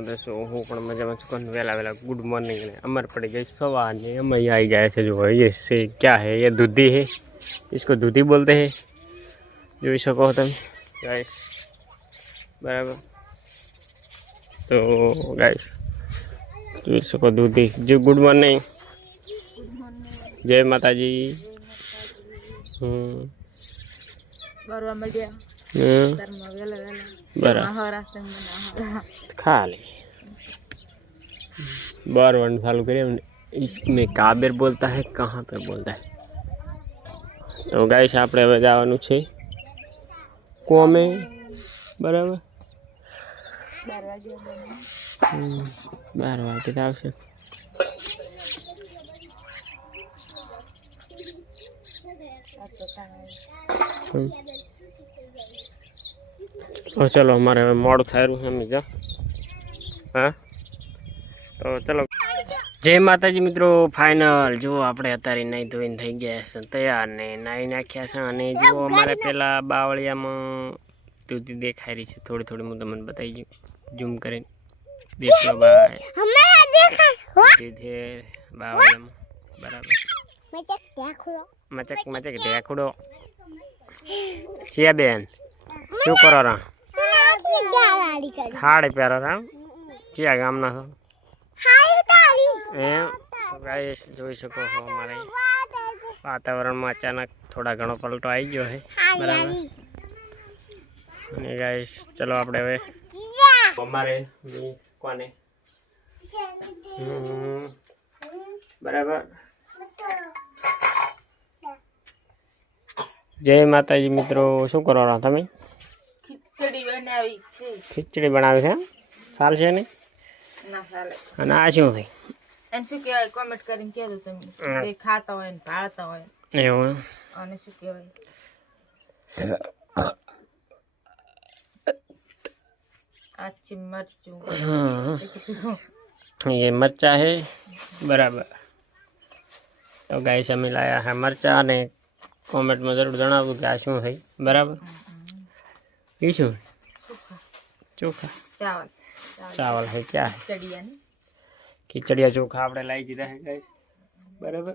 મજા છો હું પણ મજામાં છું વેલા वेला गुड मॉर्निंग ने अमर पड़ गई सवार ने हम यहाँ आई गए थे जो ये से क्या है ये दूधी है इसको दूधी बोलते हैं જોઈ શકો તમે ગાઈસ બરાબર તો ગાઈસ જોઈ શકો દૂધી જો ગુડ મોર્નિંગ જય માતાજી બરવા મળ્યા તરમાં વેલા વેલા બરાબર હરા खाली बार वन चालू करिए इसमें काबेर बोलता है कहाँ पे बोलता है तो गाइस આપણે હવે જવાનું છે કોમે બરાબર 12 વાગે આવશે तो चलो हमारे मोड़ थायरू है मिजा हाँ तो चलो जय माताजी मित्रों फाइनल जो આપણે અત્યારે નાઈ ધોઈને થઈ ગયા છે તૈયાર ને નાઈ નાખ્યા છે અને જો અમારે પેલા બાવળિયામાં દૂધી દેખાઈ રહી છે થોડી થોડી હું તમને બતાવી દઉં ઝૂમ કરીને દેખ લો ભાઈ હમણાં દેખાય દૂધી બાવળિયામાં બરાબર મચક મચક દેખડો છે બેન શું કરો રા હાડી પહેરો રા ક્યાં ગામના છો એમ તો ગાઈસ જોઈ શકો છો અમારે વાતાવરણમાં અચાનક થોડા ઘણો પલટો આવી ગયો છે બરાબર અને ગાઈસ ચલો આપણે હવે અમારે કોને બરાબર જય માતાજી મિત્રો શું કરો છો તમે ખીચડી બનાવી છે ખીચડી બનાવી છે સાલ છે ને ના ચાલે અને આ શું છે એમ શું કહેવાય કોમેન્ટ કરીને કહેજો તમે જે ખાતા હોય ને ભાળતા હોય એવું અને શું કહેવાય આછી મરચું ये मरचा है बराबर तो गाइस અમે લાયા है मरचा અને कमेंट में जरूर जણાવજો કે આ શું છે બરાબર ये શું ચોખા ચાવલ चावल है क्या है ખીચડીયા ને खिचड़िया चोखा આપણે લાવી દીધા છે ગાઈસ બરાબર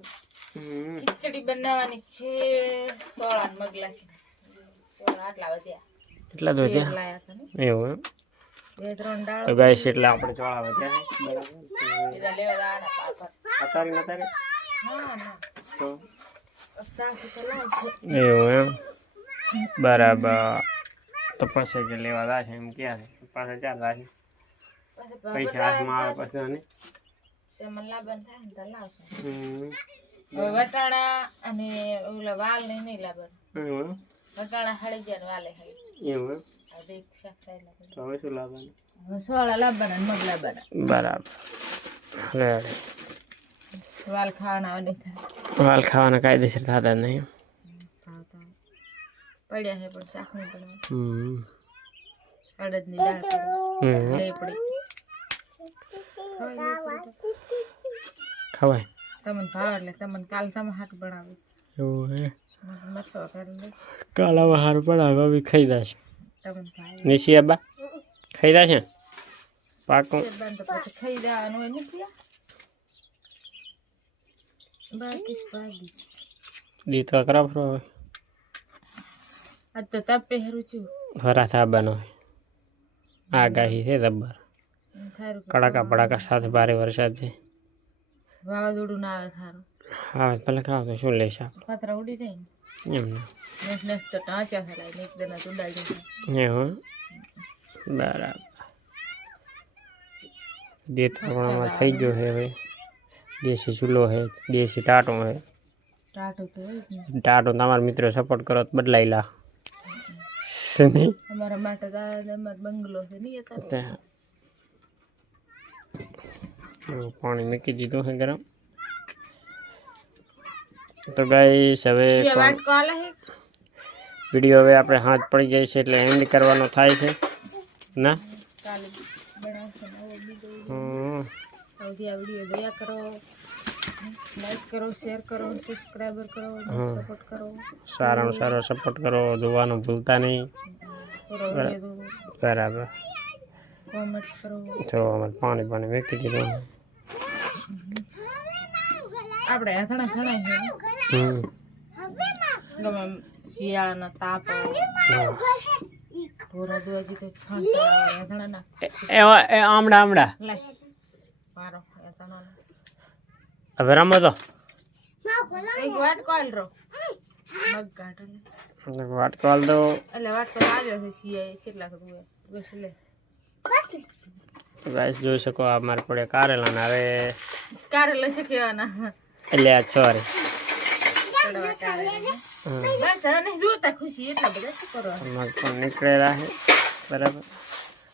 ખીચડી બનાવવાની છે સોળા મગલા છે સોળા આટલા વધ્યા એટલા તો છે લાયા હતા ને એવું એમ બે ત્રણ દાળ તો ગાઈસ એટલે આપણે ચોળા વધ્યા છે બરાબર બીજા લેવા દાણા પાપડ અતારી નતારી ના ના તો અસ્તાસી તો લાવશે એવું એમ બરાબર તો પછી કે લેવા દા છે એમ ક્યાં છે પાછા ચાર દા છે પૈસા હાથમાં આવે પછી અને સેમલા બંધ થાય ને તો લાવશે હવે વટાણા અને ઓલા વાલ નહીં લાવવાનું વટાણા હળી ગયા વાલે હળી એવું હવે એક શાક થાય લાગે તો હવે શું લાવવાનું હવે સોળા લાવવાના ને મગ લાવવાના બરાબર લે વાલ ખાવાના હવે નહીં થાય વાલ ખાવાના કાયદેસર થતા નહીં પડ્યા છે પણ શાક નહીં પડે અડદની દાળ પડી ખવાય તમને ભાવ એટલે તમને કાલ તમે હાથ બનાવ્યું એવું હે મરસો કરી લઈશ કાલામાં હાર પડાવે હવે ખાઈ જશે તમને ભાવ નિશી અબ્બા ખાઈ જશે પાકું બંધ પછી ખાઈ જવાનું હોય નથી બાકી ભાગી દીતો કરો ફરો હવે આજ તો તપે હેરું છું ફરા સાબાનો આગાહી છે જબ્બર થારું કડાકા પડાકા સાથે ભારે વરસાદ છે વાવાઝોડું ના આવે થારું હા ભલે ખાવ તો શું લેશે પતરા ઉડી જાય એમ ને નેસ તો ટાંચા થલાય ને એકદમ ઉડાઈ જાય એવું બરાબર દેતવામાં થઈ ગયો છે હવે દેશી ચૂલો છે દેશી ટાટો છે ટાટું તો હોય જ ને ટાટો તમારા મિત્રો સપોર્ટ કરો તો બદલાઈ લા નહીં અમારા માટે તો અમારો બંગલો છે નહીં હતા પાણી મૂકી દીધું છે ગરમ તો ગાઈસ હવે વાટકો આલે હે વિડીયો હવે આપણે હાથ પડી જાય છે એટલે એન્ડ કરવાનો થાય છે ના કાલે બનાવશે નવો બીજો સૌથી આ વિડીયો દયા કરો લાઈક કરો શેર કરો સબસ્ક્રાઇબર કરો સપોર્ટ કરો સારામાં સારો સપોર્ટ કરો જોવાનું ભૂલતા નહીં પૂરો વિડીયો બરાબર કોમેન્ટ કરો. જો અમારે પાણી પાણી મૂકી દીધું. આપણે અથાણા ઘણા છે હમ ગમે એમ શિયાળાનો તાપ ઢોરા દોજી તો ખાંસા આવે અથાણા ના એ આમડા આમડા લે મારો અથાણા હવે રમો તો એક વાટકો આલ રો મગ કાઢ વાટકો હાલ દો. એટલે વાટકો આવ્યો છે શિયાળે કેટલા કરું બસ લે ગાઈસ જોઈ શકો આ મારે પડે કારેલા ને હવે કારેલા છે કેવાના એટલે આ સોરી કડવા કારેલા બસ અને જોતા ખુશી એટલા બધા શું કરવા મગ પણ નીકળેલા છે બરાબર.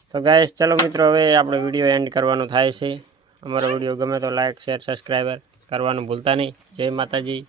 તો ગાઈસ ચલો મિત્રો હવે આપણે વિડીયો એન્ડ કરવાનો થાય છે. અમારો વિડીયો ગમે તો લાઈક શેર સબસ્ક્રાઈબર કરવાનું ભૂલતા નહીં. જય માતાજી.